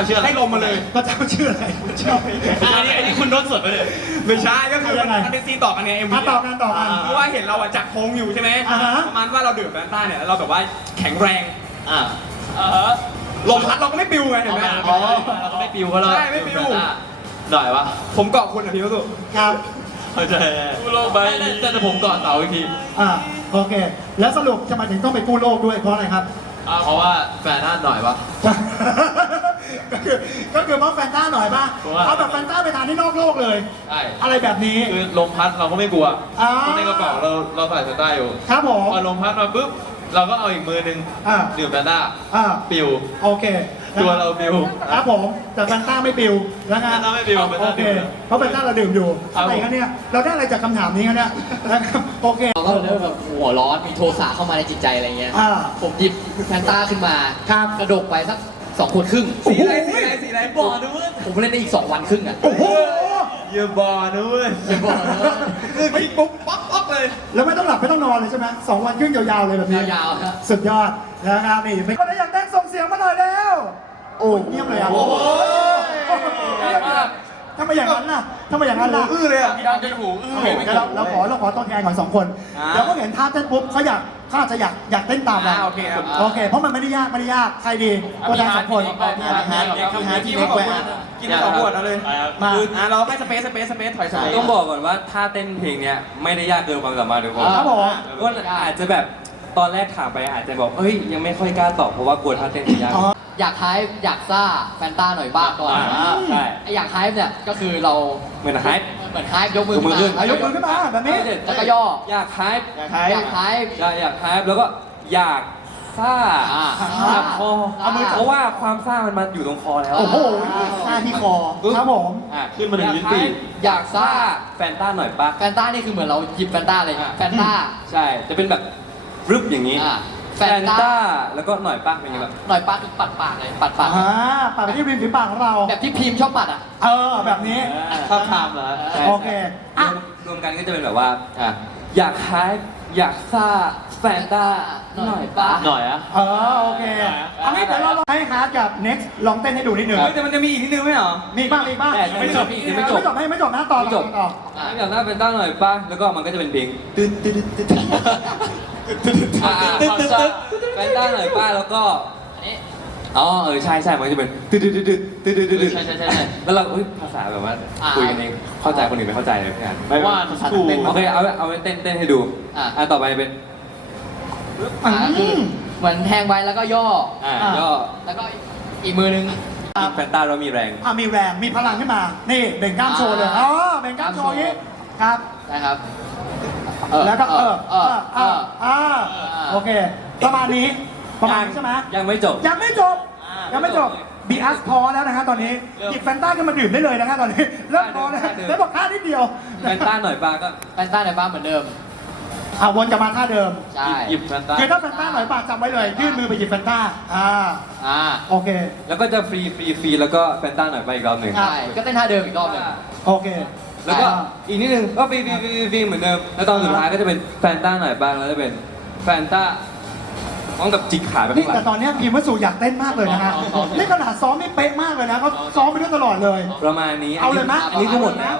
าชื่ออะไรให้ลมมาเลยพระเจ้าชื่ออะไรพระเจ้าอันนี้อันนี้คุณรถสดไปเลยไม่ใช่ก็คือยังไงมันเป็นซีนต่อกันไงเอ็มอะต่อกันต่อกันเพราะว่าเห็นเราอะจับพงอยู่ใช่ไหมอ่าฮะประมาณว่าเราดื่มแฟนต้าเนี่ยแล้วเราแบบว่าแข็งแรงอ่าเออลมพัดเราก็ไม่ปิวไงเห็นไหมอ๋อเราก็ไม่ปิวเพราะเราใช่ไม่ปิวหน่อยวะผมเกาะคุณอะพี่วัสุครับเข้าใจกู้โลกไปแต่แต่ผมก่อนเสาอีกทีอ่าโอเค แล้วสรุปทำไมถึงต้องไปกู้โลกด้วยเพราะอะไรครับอ่าเพราะว่าแฟนน่าหน่อยวะก็คือ ก็คือว่าแฟนต้าหน่อยป่ะเพราะว่า เอาแบบแฟนต้าไปทานที่นอกโลกเลย ใช่อะไรแบบนี้ คือลมพัดเราก็ไม่กลัวอ่า เพราะในกระเป๋าเราเราใส่สต้าอยู่ครับผม พอลมพัดมาปุ๊บเราก็เอาอีกมือหนึงอ่า ดื่มแฟนต้าอ่าปิวโอเคตัวเราปิว ครับผมแต่แฟนต้าไม่ปิวนะฮะแฟนต้าไม่ปิวแฟนต้าโอเคดื่มเพราะแฟนต้าเราดื่มอยู่ครับ อะไรกันเนี่ยเราได้อะไรจากคำถามนี้กันเนี่ยนะครับโอเค เราก็เริ่มแบบหัวร้อนมีโทสะเข้ามาในจิตใจอะไรเงี้ย อ่าผมหยิบแฟนตาขึ้นมาครับ กระดกไปสัก สองขวดครึ่งสีอะไรสีอะไรสีอะไรบอกด้วยผมเล่นได้อีกสองวันครึ่งอะโอ้โหอย่าบอกนะเว้ยอย่าบอกนะว่าคือกินปุ๊บป๊อกป๊อกเลย แล้วไม่ต้องหลับไม่ต้องนอนเลยใช่ไหมสองวันครึ่งยาวๆเลยแบบนี้ยาวๆครับ สุดยอดนะครับนี่ไม่คนไหนอยากได้ส่งเสียงมาหน่อยแล้ว โอ้เงียบเลยอะโอ้เงียบมากทำไมอย่างนั้นล่ะทำไมอย่างนั้นล่ะอื้อเลยอะดังจนหูอื้อเดี๋ยวเราเราขอเราขอตัวแทนก่อนสองคนอ่าเดี๋ยวก็เห็นท่าเต้นปุ๊บเขาอยาก เขาอาจจะอยากอยากเต้นตามเราอ่าโอเคครับโอเค เพราะมันไม่ได้ยากไม่ได้ยากใครดีตัวแทนสองคนพี่ฮาร์ดพี่ฮาร์ดที่เล็กแหวกินสองขวดเอาเลยมา อะเราให้สเปซสเปซสเปซถอยสเปซต้องบอกก่อนว่าท่าเต้นเพลงเนี้ยไม่ได้ยากเกินความสามารถทุกคนครับผม ก็อาจจะแบบตอนแรกถามไปอาจจะบอกเฮ้ยยังไม่ค่อยกล้าตอบเพราะว่ากลัวท่าเต้นจะยาก อ๋อ อยากไฮป์อยากซ่าแฟนตาหน่อยบ้างก่อนอ่าใช่ ไออยากไฮป์เนี่ยก็คือเราเหมือนไฮป์ เหมือนไฮป์ยกมือยกมือขึ้นอะยกมือขึ้นมาแบบนี้ แล้วก็ย่ออยากไฮป์อยากไฮอยากไฮป์ใช่อยากไฮป์แล้วก็อยากซ่าอ่าจับคอเอามือจับเพราะว่าความซ่ามันมาอยู่ตรงคอแล้ว โอ้โหท่าที่คอครับผม อะขึ้นมาถึงลิ้นปี่อยากซ่า แฟนต้าหน่อยปะแฟนตานี่คือเหมือนเราหยิบแฟนตาเลยอ่าแฟนตาใช่ จะเป็นแบบรึบอย่างนี้ อ่า แฟแฟนนตาต้า แล้วก็หน่อยปะเป็นไงแบบหน่อยปากคือปัดปากเลยปัดปากอ่าปากไปที่ริมฝีปากของเรา แบบที่พิมพ์ชอบปัดอะ เออ แบบนี้ชอบทำเหรอใช่ โอเคอะ รวมกันก็จะเป็นแบบว่า อะอยากไฮป์อยากซ่าแฟนต้าหน่อยปะหน่อยอะ เออ โอเคเอางี้เดี๋ยวเราลองให้ฮาร์ดกับ next ลองเต้นให้ดูนิดนึงเฮ้ยแต่มันจะมีอีกนิดนึงไหมเหรอ มีอีกบ้างมีอีกบ้างแต่ยังไม่จบอีกยังไม่จบไม่จบให้ไม่จบนะต่อไม่จต่อบต่ออะอยากหน้าเป็นต้าหน่อยป่ะแล้วก็มันก็จะเป็นเพลงตึ๊ดตึ๊ดตึ๊ดตึ๊ด อ่าตึ๊ดตึ๊ดตึ๊ดแฟนต้าหน่อยป่ะแล้วก็อันนี้ อ๋อเออใช่ใช่มันจะเป็นตึ๊ดตึ๊ดตึ๊ดตึ๊ดตึ๊ดตึ๊ดตึ๊ดใช่ใช่ใช่ใช่แล้วเราเฮ้ยภาษาแบบว่าอ่าคุยกันเองเข้าใจคนอื่นไม่เข้าใจเลยเพี่อนไม่ว่าถูกโอเคเอาเอาไว้เต้นเต้นให้ดูอะอะต่อไปเป็นอ่าคือเหมือนแทงไว้แล้วก็ย่อ อ่าอ่าย่อแล้วก็อีกมือนึง แฟนต้าเรามีแรงอะมีแรงมีพลังขึ้นมา นี่เบ่งกล้ามโชว์เลยอ๋อเบ่งกล้ามโชว์อย่างนี้ครับ นะครับ แล้วก็เออเออเออเออเออโอเค ประมาณนี้ประมาณนี้ใช่ไหมยังไม่จบ ยังไม่จบ ยังไม่จบบีอัสพอแล้วนะฮะตอนนี้หยิบแฟนต้าขึ้นมาดื่มได้เลยนะฮะตอนนี้เริ่มพอแล้วแล้วบอกท่านิดเดียวแฟนต้าหน่อยป่ะก็แฟนต้าในบ้านเหมือนเดิมอะวนกลับมาท่าเดิมใช่หยิบแฟนตาคือถ้าแฟนต้าหน่อยปากจำไว้เลย ยื่นมือไปหยิบแฟนต้าอ่าอ่าโอเค แล้วก็จะฟรีฟรีฟรีแล้วก็แฟนต้าหน่อยไปอีกรอบหนึ่งครับใช่ก็เต้นท่าเดิมอีกรอบหนึ่งโอเค แล้วก็อ่าอีกนิดนึงก็ฟรีฟรีฟรีฟรีเหมือนเดิม แล้วตอนสุดท้ายก็จะเป็นแฟนต้าหน่อยบ้างแล้วจะเป็นแฟนต้าพร้อมกับจิกขาไปนี่ข้างหแต่ลังตอนเนี้ยพิมพ์วสุอยากเต้นมากเลยนะฮะนี่ขนาดซ้อมนี่เป๊ะมากเลยนะเขาซ้อมไปด้วยตลอดเลย ประมาณนี้เอาเลยไหมอันนี้ก็หมดแล้ว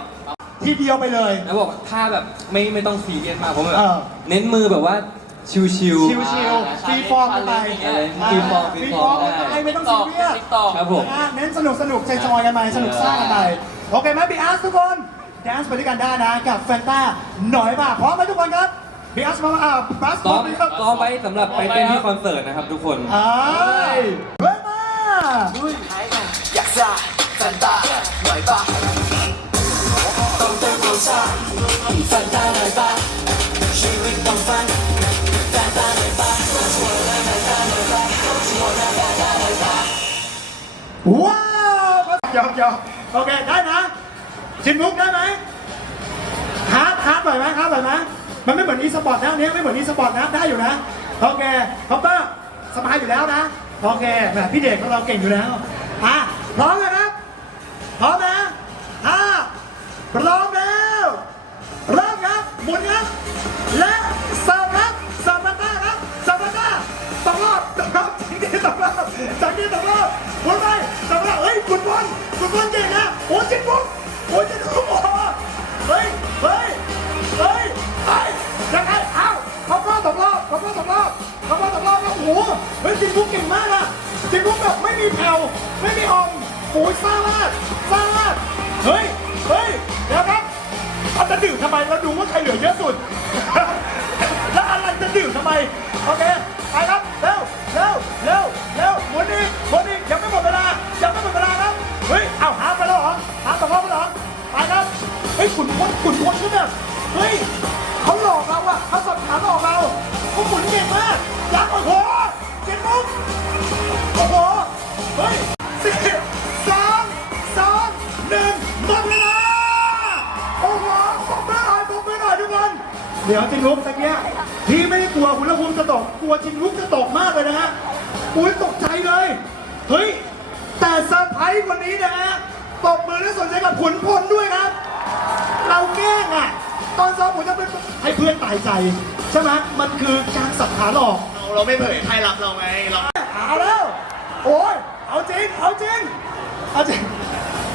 ทีเดียวไปเลย แล้วบอกถ้าแบบไม่ไม่ต้องซีเรียสมากเพราะว่าแบเอบอเน้นมือแบบว่าชิวๆ ชิลชิลฟรีฟอร์มกันไปอะไรฟรีฟอร์มฟฟรีรีฟฟออร์ร์มมได้กันไปไม่ต้องซีเรียสครับผมอะเน้นสนุกสนุกจอยๆกันไปสนุกซ่ากันไปโอเคไหมบีอาร์ทุกคนแดนซ์ไปด้วยกันได้นะ กับแฟนต้าหน่อยป่ะพร้อมไหมทุกคนครับบีอาร์พร้อมอะบัสพร้ซ้ออมมไหมครับซ้อมไว้สำหรับไปเต้นที่คอนเสิร์ตนะครับทุกคนเอ้ยเฮ้ยมาอยากซ่าแฟนตาหน่อยปะต้องเต้นโรซ่าแฟนตาหน่อยปะชีวิตต้องฟันแฟนตาหน่อยปะชวนแล้วแฟนตาหน่อยปะชวนแล้วแฟนตาหน่อยปะว้าวหยอกหยอกโอเคได้นะ ชิมมุกได้ไหมฮาร์ดฮาร์ดบ่อยไหมฮาร์ดบ่อยไหมมันไม่เหมือนอีสปอร์ตนะเนนี้ไม่เหมือนอีสปอร์ตนะได้อยู่นะโอเคคอปเปอร์สบายอยู่แล้วนะโอเคแบบพี่เด็กของเราเก่งอยู่แล้วอะพร้อมเลยนะพร้อมนะอะพร้อมแล้วเริ่มครับหมุนครับและสามัตสามัตตาครับสามัตตาตกรอบตกรอบจากนี้ตกรอบจากนี้ตกรอบหมุนไปตกรอบเฮ้ยคุณบอลคุณบอลเก่งนะโอ้ชิบปุ๊ กโอ้โหเฮ้ย เฮ้ย เฮ้ยเฮ้ยยังไงเอ้าเขาก็ตกรอบเขาก็ตกรอบเขาก็ตกรอบแล้วโอ้โหเฮ้ยจินบุ๊กเก่งมากอะจินบุ๊กแบบไม่มีแผ่วไม่มีออมโอ้ยซ่ามากซ่ามากเฮ้ย เฮ้ยเดี๋ยวครับเราจะดื่มทำไมเราดูว่าใครเหลือเยอะสุด แล้วอะไรจะดื่มทำไม โอเค ไปครับ เร็ว เร็ว เร็ว เร็วหมุนอีกหมุน เฮ้ยเขาหลอกเราอะเขาสับขาหลอกเราเขาหมุนเก่งมากยักษ์โอ้โหเก่งมุกโอ้โหเฮ้ยสี่สามสองหนึ่งหมดเวลาโอ้โหปรบมือหน่อยปรบมือหน่อยทุกคนเดี๋ยวจินลุกตะเกียพี่ไม่ได้กลัวคุณละภูมิจะตกกลัวจินลุกจะตกมากเลยนะฮะอุ้ยตกใจเลยเฮ้ยแต่เซอร์ไพรส์วันนี้นะฮะตบมือและสนใจกับขุนพลด้วยครับ เราแกล้งอะ ตอนซ้อมผมจะเป็นให้เพื่อนตายใจ ใช่ไหมมันคือการสับขาหลอก เราไม่เผยใครรับเราไงเราเอาแล้ว โอ้ยเอาจริง เอาจริง เอาจริง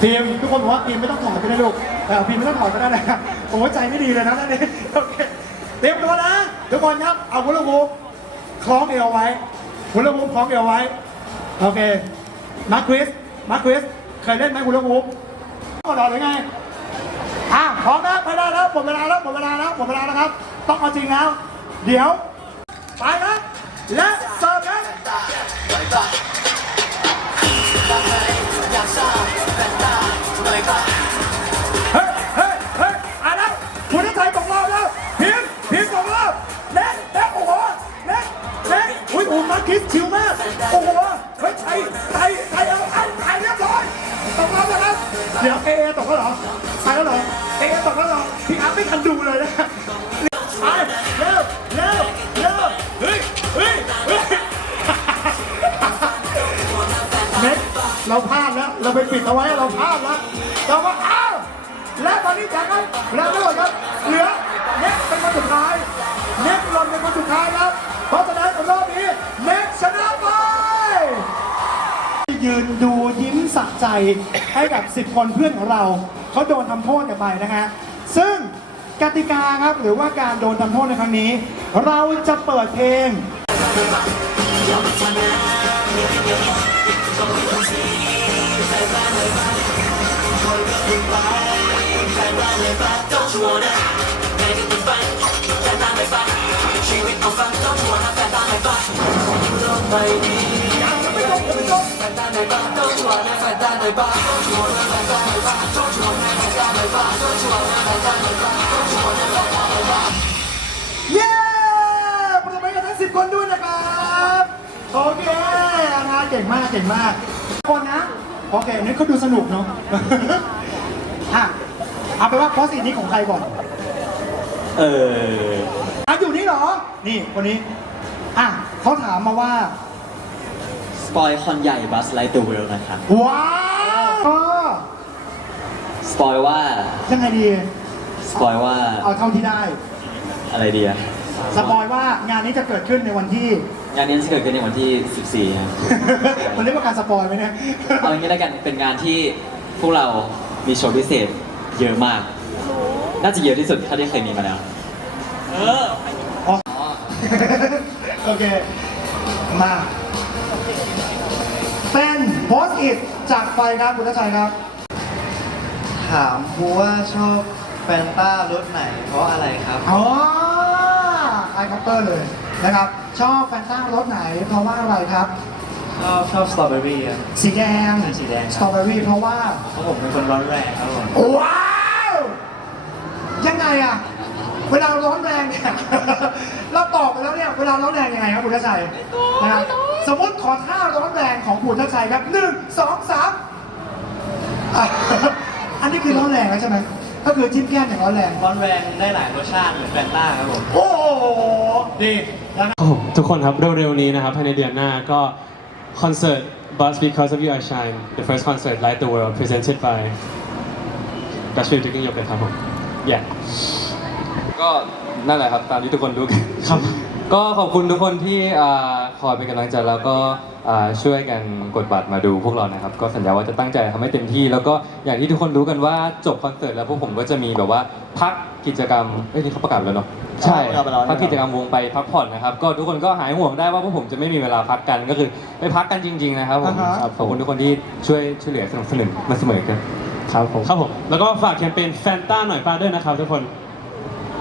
ทีมทุกคนบอกว่าทีมไม่ต้องถอดก็ได้ลูกเออทีมไม่ต้องถอดก็ได้นะครับผมว่าใจไม่ดีเลยนะนั่นเองโอเคเตรียมตัวนะทุกคนครับ เอาวุ้นละวูปคล้องเอวไว้วุ้นละวูปคล้องเอวไว้ โอเค มาร์คคริส มาร์คคริส เคยเล่นไหมวุ้นละวูปก็รอหรือไง หมดเวลาแล้วหมดเวลาแล้วหมดเวลาแล้วครับ ต้องเอาจริงแล้ว เดี๋ยว ไปนะและเสิร์ฟนะหน่อยป่ะอยากทราบแฟนเฮ้ยเฮ้ยเฮ้ยอ่านแล้วคุณทัศไทยตกรอบแล้วพิมพ์พิมพ์ตกรอบเน็ตเน็ตโอ้โหเน็ตเน็ตอุ้ยโอ้มาคิดชิวมากโอ้โหเฮ้ยไทยไทยไทยเอาไทยไทยเรียบร้อยตกรอบแล้วครับเดี๋ยวเอเอตกแล้วเหรอไปแล้วเหรอเอเอตกแล้วเหรอ พี่อาร์ตไม่ทันดูเลยนะไปเร็วเร็วเร็วเฮ้ยเฮ้ยเฮ้ยเน็ตเราพลาดแล้ว เราไปปิดเอาไว้เราพลาดแล้วเราว่าอ้าวและตอนนี้จากนั้นแล้วไม่หมดครับเหลือเน็ตเป็นคนสุดท้ายเน็ตล่นเป็นคนสุดท้ายครับ เพราะฉะนั้นรอบนี้เน็ตชนะไปยืนดูยิ้มสะใจให้กับ 10 คนเพื่อนของเรา เขาโดนทำโทษกันไปนะฮะ กติกาครับ หรือว่าการโดนทำโทษในครั้งนี้ เราจะเปิดเพลง Don't you wanna แค่กันเป็นฝันแฟนตาหน่อยป่ะชีวิตต้องฟัง Don't you wanna แฟนตาหน่อยป่ะโลกใบนี้ยังไม่จบยังไม่จบแฟนตาหน่อยป่ะ Don't you wanna แฟนตาหน่อยป่ะ Don't you wanna คนด้วยนะครับโอเคนะเก่งมากเก่งมาก คนนะโอเคนี่เขาดูสนุกเนาะอะเอาไปนว่าคอสอีนี้ของใครก่อนเอออะอยู่นี่เหรอ นี่คนนี้อะเขาถามมาว่า สปอยคอนใหญ่บัสไลท์ตัวเวลนะครับว้าวก็สปอยว่ายังไงดี สปอยว่าเอาเท่าที่ได้อะไรดีอะ สปอยว่างานนี้จะเกิดขึ้นในวันที่ งานนี้จะเกิดขึ้นในวันที่ 14ครับมันเรียกว่าการสปอยไหมเนี่ย เอาอย่างนี้แล้วกันเป็นงานที่พวกเรามีโชว์พิเศษเยอะมาก น่าจะเยอะที่สุดเท่าที่เคยมีมาแล้วโอเค มาเป็นโพสอิทจากไฟครับคุณทัชชัยครับ ถามครูว่าชอบแฟนต้ารสไหนเพราะอะไรครับ อ๋อ ไอคอปเตอร์เลยนะครับชอบแฟนต้ารสไหนเพราะว่าอะไรครับชอบชอบสตรอเบอรี่ครับ สีแดงสีแดงครับ สตรอเบอรี่เพราะว่า เพราะผมเป็นคนร้อนแรงครับผมว้าวยังไงอะเวลาร้อนแรงเนี่ย เราตอบไปแล้วเนี่ยเวลาร้อนแรงยังไงครับคุณทัชชัยนะครับสมมติขอท่าร้อนแรงของคุณทัชชัยครับหนึ่งสองสามอะอันนี้คือร้อนแรงแล้วใช่ไหม ก็คือจิ้มแก้มอย่างร้อนแรง ร้อนแรงได้หลายรสชาติเหมือนแฟนต้าครับผมโอ้โหดีนะครับครับผมทุกคนครับ เร็วๆนี้นะครับ ภายในเดือนหน้าก็คอนเสิร์ต Buzz Because of You I Shine the first concert Light the World presented by Best Film Taking ยกเลยครับผม yeah ก็นั่นแหละครับ ตามที่ทุกคนรู้กันครับ ก็ขอบคุณทุกคนที่อ่าคอยเป็นกำลังใจแล้วก็ อ่าช่วยกันกดบัตรมาดูพวกเรานะครับ ก็สัญญาว่าจะตั้งใจทำให้เต็มที่ แล้วก็อย่างที่ทุกคนรู้กันว่าจบคอนเสิร์ตแล้วพวกผมก็จะมีแบบว่าพักกิจกรรมเอ้ยนี่เขาประกาศแล้วเนาะใช่พักกิจกรรมวงไปพักผ่อนนะครับ ก็ทุกคนก็หายห่วงได้ว่าพวกผมจะไม่มีเวลาพักกันก็คือไปพักกันจริง ๆ นะครับผมอ่าฮะ ครับขอบคุณทุกคนที่ช่วยช่วยเหลือสนับสนุนมาเสมอกัน ครับผม ครับผม แล้วก็ฝากแคมเปญแฟนต้าหน่อยป้าด้วยนะครับทุกคน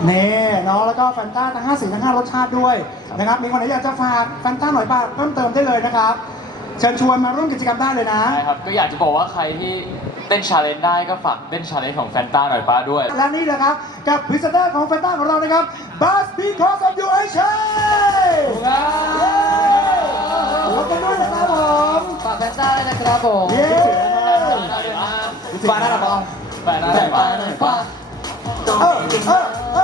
เน่เนาะแล้วก็แฟนต้าทั้ง5สีทั้ง 5 รสชาติด้วยนะครับ มีคนไหนอยากจะฝากแฟนต้าหน่อยป่ะเพิ่มเติมได้เลยนะครับ เชิญชวนมาร่วมกิจกรรมได้เลยนะ ใช่ครับ ก็อยากจะบอกว่าใครที่เต้นชาเลนจ์ได้ก็ฝากเต้นชาเลนจ์ของแฟนต้าหน่อยป้าด้วย และนี่นะครับ กับพรีเซนเตอร์ของแฟนต้าของเรานะครับ Buzz Because of You ไอชัยขอบคุณด้วยนะครับผมฝากแฟนต้าด้วยนะครับผมเย้ฝากหน้าหน่อยป้าแฟนต้าหน่อยป้าเออเออเออ